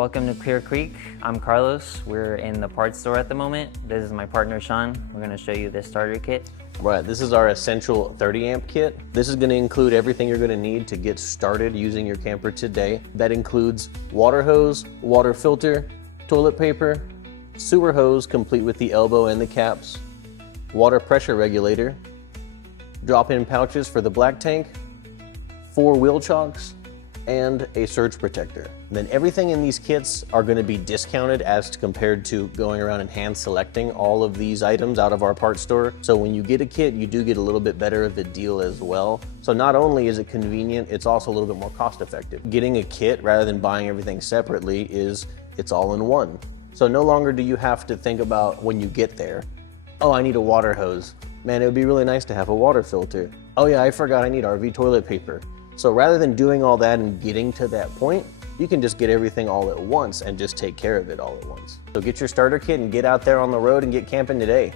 Welcome to Clear Creek. I'm Carlos. We're in the parts store at the moment. This is my partner Shawn. We're going to show you this starter kit. Right, this is our essential 30 amp kit. This is going to include everything you're going to need to get started using your camper today. That includes water hose, water filter, toilet paper, sewer hose complete with the elbow and the caps, water pressure regulator, drop-in pouches for the black tank, 4 wheel chocks, and a surge protector. Then everything in these kits are going to be discounted as compared to going around and hand selecting all of these items out of our parts store. So when you get a kit, you do get a little bit better of a deal as well. So not only is it convenient, it's also a little bit more cost effective. Getting a kit rather than buying everything separately it's all in one. So no longer do you have to think about when you get there, oh, I need a water hose. Man, it would be really nice to have a water filter. Oh yeah, I forgot I need RV toilet paper. So rather than doing all that and getting to that point, you can just get everything all at once and just take care of it all at once. So get your starter kit and get out there on the road and get camping today.